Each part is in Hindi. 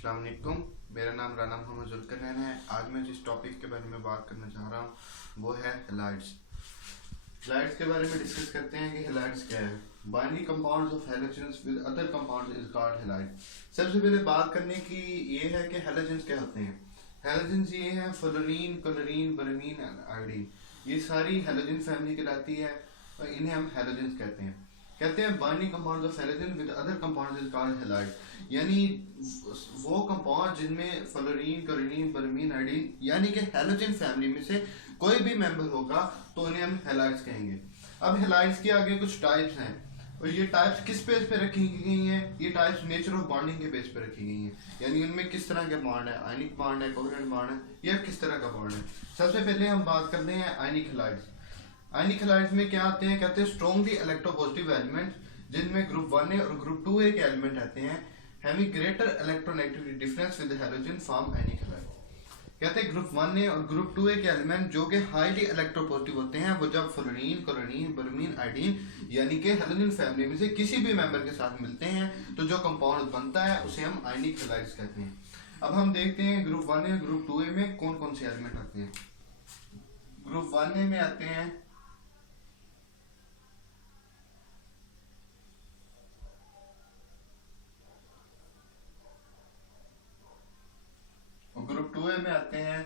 अस्सलाम वालेकुम। मेरा नाम राना मोहम्मद जुल्करनैन है। आज मैं जिस टॉपिक के बारे में बात करना चाह रहा हूँ वो है हैलाइड्स। हैलाइड्स के बारे में डिस्कस करते हैं कि हैलाइड्स क्या है। Binary compounds of halogens with other compounds is called halide. सबसे पहले बात करने की ये है कि हैलोजेंस क्या होते हैं। हैलोजेंस ये हैं fluorine, chlorine, bromine and iodine. ये सारी हैलोजन फैमिली कहलाती है और इन्हें हम हैलोजेंस कहते हैं binary compounds of halogen with other compounds is called halide. यानी वो कंपाउंड जिनमें फ्लोरीन, क्लोरीन, ब्रोमीन, आयोडीन यानी कि हैलोजन फैमिली में से कोई भी मेंबर होगा तो उन्हें हम हैलाइड्स कहेंगे। अब हैलाइड्स के आगे कुछ टाइप्स हैं और ये टाइप्स किस बेस पे रखी गई हैं? ये टाइप्स नेचर ऑफ बॉन्डिंग के बेस पे रखी गई हैं, यानी उनमें किस तरह के बॉन्ड है, आयनिक बॉन्ड है, कोवेलेंट बॉन्ड है या किस तरह का बॉन्ड है। सबसे पहले हम बात करते हैं आयनिक हैलाइड्स। आयनिक हैलाइड्स में क्या आते हैं? कहते हैं स्ट्रॉन्गली इलेक्ट्रोपॉजिटिव एलिमेंट जिनमें ग्रुप 1A और ग्रुप 2A के एलिमेंट आते हैं, having greater electronegativity difference with halogen form ionic halide. कहते हैं ग्रुप 1A और ग्रुप 2A के एलिमेंट जो कि हाईली इलेक्ट्रोपॉजिटिव होते हैं, वो जब फ्लोरीन, क्लोरीन, ब्रोमीन, आयोडीन यानी कि हैलोजन फैमिली में से किसी भी मेंबर के साथ मिलते हैं तो जो कंपाउंड बनता है उसे हम आयनिक हैलाइड्स कहते हैं। अब हम देखते हैं ग्रुप 1A और ग्रुप 2A में कौन कौन से एलिमेंट आते हैं। ग्रुप 1A में आते हैं और ग्रुप 2A में आते हैं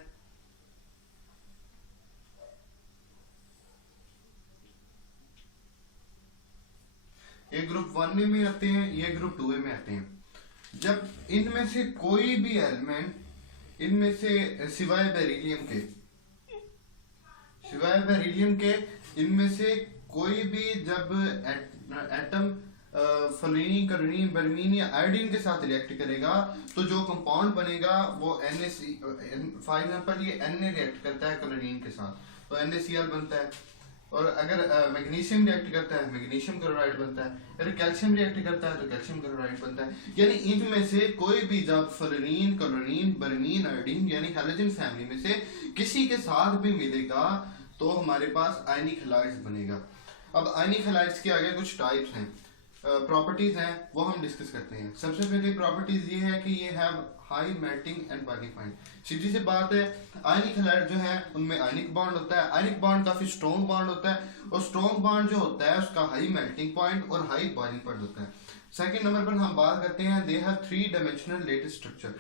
ये ग्रुप 1A में आते हैं, ये ग्रुप 2A में आते हैं। जब इनमें से कोई भी एलिमेंट, इनमें से सिवाय बेरिलियम के इनमें से कोई भी जब एटम फ्लोरीन, क्लोरीन, ब्रोमीन या आयोडीन के साथ रिएक्ट करेगा तो जो कंपाउंड बनेगा वो NaC, फॉर एग्जांपल ये Na रिएक्ट करता है क्लोरीन के साथ तो NaCl बनता है, और अगर मैग्नीशियम रिएक्ट करता है मैग्नीशियम क्लोराइड बनता है, अगर कैल्शियम रिएक्ट करता है तो कैल्शियम क्लोराइड बनता है। यानी इनमें से कोई भी जब फ्लोरीन, क्लोरीन, ब्रोमीन, आयोडीन यानी हैलोजन फैमिली में से किसी के साथ भी मिलेगा तो हमारे पास आयनिक हैलाइड्स बनेगा। अब आयनिक हैलाइड्स के आगे कुछ टाइप्स हैं, प्रॉपर्टीज हैं, वो हम डिस्कस करते हैं। सबसे पहले प्रॉपर्टीज ये है कि ये have high melting and boiling point. सीधी सी बात है, आयनिक हैलाइड जो है उनमें आयनिक बॉन्ड होता है। आयनिक बॉन्ड काफी स्ट्रॉन्ग बॉन्ड होता है और स्ट्रॉन्ग बॉन्ड जो होता है उसका हाई मेल्टिंग पॉइंट और हाई बॉइलिंग पॉइंट होता है। सेकंड नंबर पर हम बात करते हैं they have 3 dimensional lattice structure.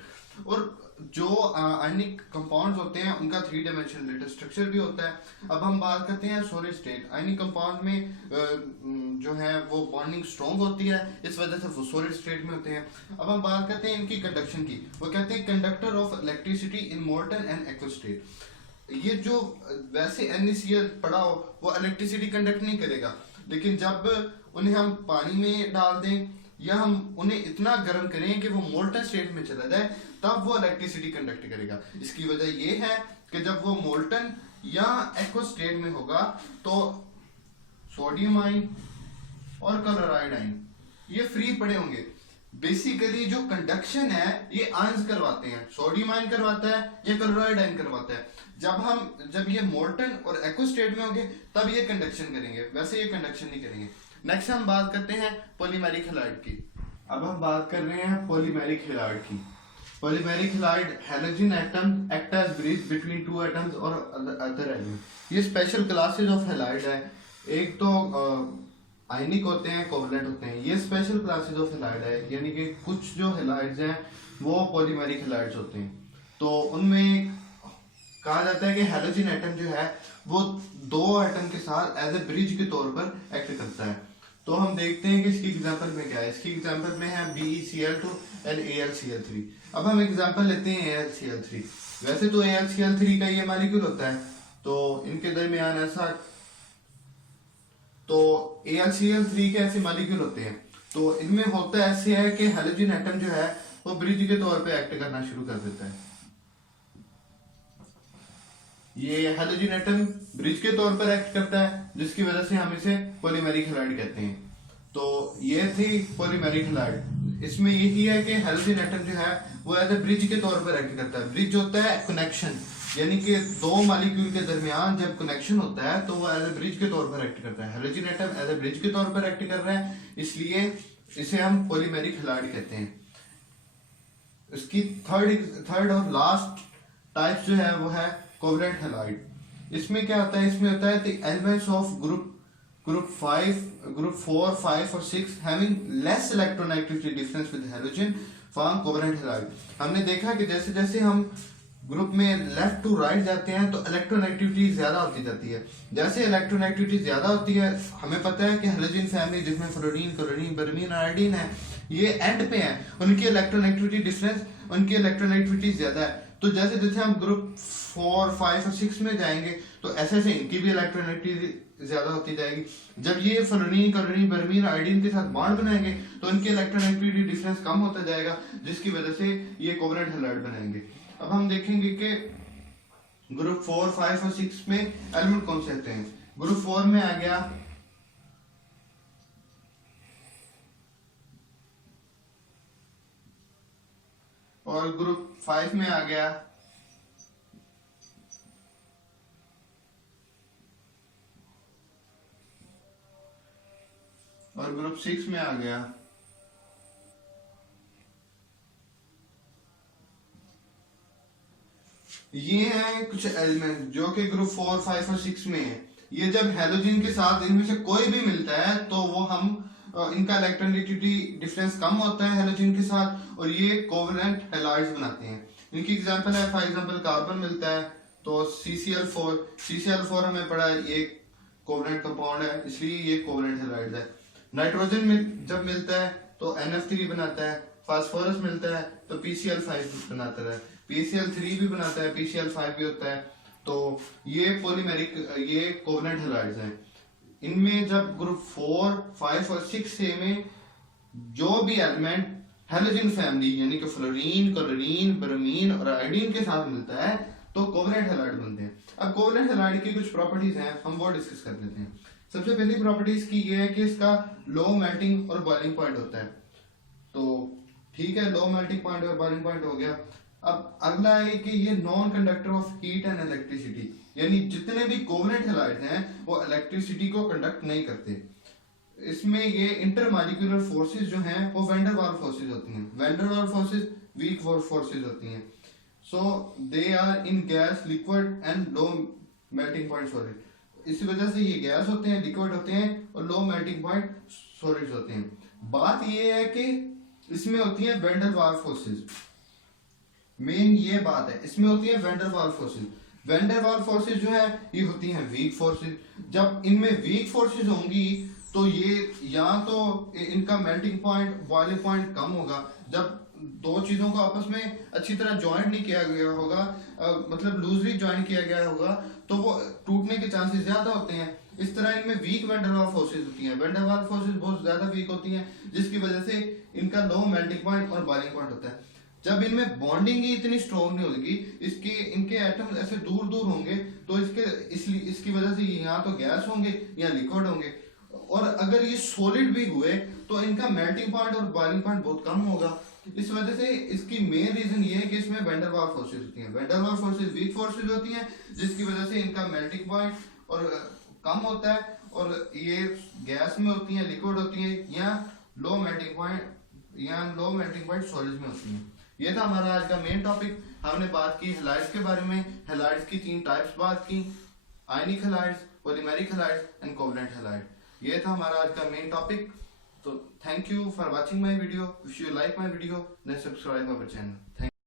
और जो आयनिक कंपाउंड्स होते हैं उनका 3 डायमेंशनल लेटिस स्ट्रक्चर भी होता है। अब हम बात करते हैं सॉलिड स्टेट। आयनिक कंपाउंड में जो है वो बॉन्डिंग स्ट्रॉन्ग होती है, इस वजह से वो सॉलिड स्टेट में होते हैं। अब हम बात करते हैं इनकी कंडक्शन की। वो कहते हैं conductor of electricity in molten and aqueous state. ये जो वैसे NaCl पड़ा हो वो इलेक्ट्रिसिटी कंडक्ट नहीं करेगा, लेकिन जब उन्हें हम पानी में डाल दें या हम उन्हें इतना गर्म करें कि वो मोल्टन स्टेट में चला जाए तब वो इलेक्ट्रिसिटी कंडक्ट करेगा। इसकी वजह ये है कि जब वो मोल्टन या एक्वस स्टेट में होगा तो सोडियम आयन और क्लोराइड आयन ये फ्री पड़े होंगे। बेसिकली जो कंडक्शन है ये आयंस करवाते हैं, सोडियम आयन करवाता है या क्लोराइड आयन करवाता है। जब ये मोल्टन और एक्वस स्टेट में होंगे तब ये कंडक्शन करेंगे, वैसे ये कंडक्शन नहीं करेंगे। नेक्स्ट हम बात करते हैं पॉलीमेरिक हैलाइड की। अब हम बात कर रहे हैं पॉलीमेरिक हैलाइड की। Polymeric halide halogen atom act as bridge between 2 atoms और अदर एलिमेंट। ये स्पेशल क्लासेस ऑफ हैलाइड है। एक तो आयनिक होते हैं, कोवलेंट होते हैं, ये स्पेशल क्लासेस ऑफ हैलाइड है। यानी कि कुछ जो हैलाइड्स हैं वो पॉलीमेरिक हैलाइड्स होते हैं। तो उनमें कहा जाता है कि हैलोजन एटम जो है वो 2 एटम के साथ एज ए ब्रिज के तौर पर एक्ट करता है। तो हम देखते हैं कि इसकी एग्जांपल में क्या है। इसकी एग्जांपल में है BeCl2 एंड AlCl3। अब हम एग्जांपल लेते हैं AlCl3। वैसे तो AlCl3 का ये मॉलिक्यूल होता है तो इनके दरमियान ऐसा, तो AlCl3 के ऐसे मॉलिक्यूल होते हैं तो इनमें होता ऐसे है कि हैलोजन एटम जो है वो ब्रिज के तौर पे एक्ट करना शुरू कर देता है। ये हैलोजन एटम ब्रिज के तौर पर एक्ट करता है जिसकी वजह से हम इसे पॉलीमेरिक हैलाइड कहते हैं। तो ये थी पॉलीमेरिक हैलाइड। इसमें यही है कि हैलोजन एटम जो है वो एज ए ब्रिज के तौर पर एक्ट करता है। ब्रिज होता है कनेक्शन, यानी कि 2 मॉलिक्यूल के दरमियान जब कनेक्शन होता है तो वो एज ए ब्रिज के तौर पर एक्ट करता है। Halogen atom as a bridge के तौर पर एक्ट कर रहा है, इसलिए इसे हम पॉलीमेरिक हैलाइड कहते हैं। इसकी थर्ड और लास्ट टाइप जो है वो है कोवलेंट हैलाइड। इसमें क्या होता है, इसमें होता है द एलिमेंट्स ऑफ ग्रुप 4, 5 और 6 having less electronegativity difference with halogen form covalent halide. हमने देखा कि जैसे जैसे हम ग्रुप में लेफ्ट टू राइट जाते हैं तो इलेक्ट्रोनेगेटिविटी ज्यादा होती जाती है। जैसे इलेक्ट्रोनेगेटिविटी ज्यादा होती है, हमें पता है कि हैलोजन फैमिली जिसमें फ्लोरीन, क्लोरीन, ब्रोमीन और आयोडीन है, ये एंड पे है, उनकी इलेक्ट्रोनेगेटिविटी डिफरेंस, उनकी इलेक्ट्रोनेगेटिविटी ज्यादा है। तो जैसे जैसे हम ग्रुप 4, 5 और 6 में जाएंगे तो ऐसे ऐसे इनकी भी इलेक्ट्रोनेगेटिविटी ज्यादा होती जाएगी। जब ये फ्लोरीन, क्लोरीन, ब्रोमीन, आयोडीन के साथ बॉन्ड बनाएंगे तो इनके इलेक्ट्रोनेगेटिविटी डिफरेंस कम होता जाएगा, जिसकी वजह से ये कोवलेंट हैलाइड बनाएंगे। अब हम देखेंगे कि ग्रुप 4, 5 और 6 में एलिमेंट कौन से होते हैं। ग्रुप 4 में आ गया और ग्रुप 5 में आ गया और ग्रुप 6 में आ गया। ये हैं कुछ एलिमेंट जो कि ग्रुप 4, 5 और 6 में है। ये जब हैलोजन के साथ इनमें से कोई भी मिलता है तो वो हम इनका इलेक्ट्रोनेगेटिविटी डिफरेंस कम होता है हैलोजन के साथ और ये कोवलेंट हैलाइड्स बनाते हैं। इनकी एग्जांपल है, फॉर एग्जांपल कार्बन मिलता है तो CCl4 हमें पड़ा है, ये कोवलेंट कंपाउंड है, इसलिए ये कोवलेंट हैलाइड है। नाइट्रोजन में जब मिलता है तो NF3 बनाता है, फास्फोरस मिलता है तो PCl5 बनाता है, PCl3 भी बनाता है, PCl5 भी होता है। तो ये पॉलीमेरिक, ये कोवलेंट हैलाइड्स हैं। इनमें जब ग्रुप 4, 5 और 6 से में जो भी एलिमेंट हैलोजन फैमिली यानी कि फ्लोरीन, क्लोरीन, ब्रोमीन और आयोडीन के साथ मिलता है तो कोवलेंट हैलाइड बनते हैं। अब कोवलेंट हैलाइड की कुछ प्रॉपर्टीज हैं, हम वो डिस्कस कर लेते हैं। सबसे पहली प्रॉपर्टीज की ये है कि इसका लो मेल्टिंग और बॉइलिंग पॉइंट होता है। तो ठीक है, लो मेल्टिंग पॉइंट और बॉइलिंग पॉइंट हो गया। अब अगला है कि ये non conductor of heat and electricity, यानी जितने भी कोवलेंट हैलाइड्स हैं वो इलेक्ट्रिसिटी को कंडक्ट नहीं करते। इसमें ये इंटरमॉलिक्यूलर फोर्सेस जो हैं वो वैन डर वाल्स फोर्सेस होती हैं। Van der Waals forces week forces होती हैं। So they are in gas, liquid and low melting point solid. इसी वजह से ये गैस होते हैं, लिक्विड होते हैं और लो मेल्टिंग पॉइंट सॉलिड्स होते हैं। बात ये है कि इसमें होती है van der Waals forces, main ये बात है, इसमें होती है van der Waals forces. Van der Waals forces जो है ये होती हैं वीक फोर्सेस। जब इनमें वीक फोर्सेस होंगी तो ये या तो इनका मेल्टिंग पॉइंट, बॉइलिंग पॉइंट कम होगा। जब दो चीजों को आपस में अच्छी तरह ज्वाइंट नहीं किया गया होगा, मतलब लूजली ज्वाइंट किया गया होगा, तो वो टूटने के चांसेस ज्यादा होते हैं। इस तरह इनमें weak van der Waals forces होती हैं। वैन डर वाल्स फोर्सेस बहुत ज्यादा वीक होती हैं, जिसकी वजह से इनका लो मेल्टिंग पॉइंट और बॉइलिंग पॉइंट होता है। जब इनमें बॉन्डिंग ही इतनी स्ट्रॉन्ग नहीं होगी, इनके एटम ऐसे दूर दूर होंगे, तो इसकी वजह से यहाँ तो गैस होंगे या लिक्विड होंगे। और अगर ये सॉलिड भी हुए तो इनका मेल्टिंग पॉइंट और बॉइलिंग पॉइंट बहुत कम होगा। इस वजह से इसकी मेन रीजन ये है कि इसमें वैन डर वाल्स फोर्सेस होती हैं। Van der Waals forces week forces होती हैं, जिसकी वजह से इनका मेल्टिंग पॉइंट और कम होता है और ये गैस में होती हैं, लिक्विड होती हैं, या लो मेल्टिंग पॉइंट सॉलिड में होती हैं। ये था हमारा आज का मेन टॉपिक। हमने बात की हैलाइड्स के बारे में। हैलाइड्स की 3 टाइप्स बात की, ionic halides, polymeric halides and covalent halide. ये था हमारा आज का मेन टॉपिक। तो thank you for watching my video. If you like my video then subscribe our channel.